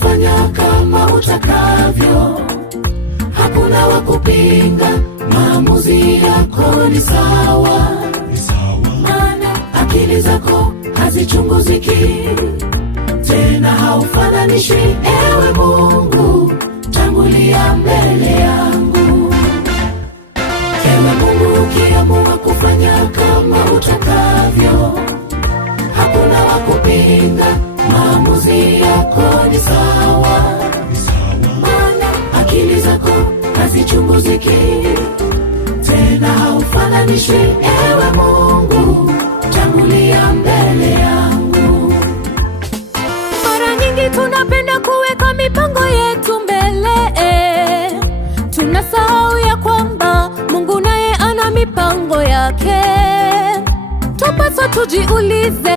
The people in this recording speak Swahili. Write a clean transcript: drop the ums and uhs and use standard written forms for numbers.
kufanya kama utakavyo, hakuna wa kupinga. Maamuzi yako ni sawa, maana akili zako hazichunguziki, tena haufananishi. Ewe Mungu, tangulia mbele yangu. Ewe Mungu, ukiamua kufanya kama utakavyo, hakuna wa kupinga. Maamuzi yako ni sawa, maana akili zako hazichunguziki, tena haufananishi. Ewe Mungu, tangulia mbele yangu. Mara nyingi tunapenda kuweka mipango yetu mbele, tunasahau ya kwamba Mungu naye ana mipango yake. Tupaswa tujiulize,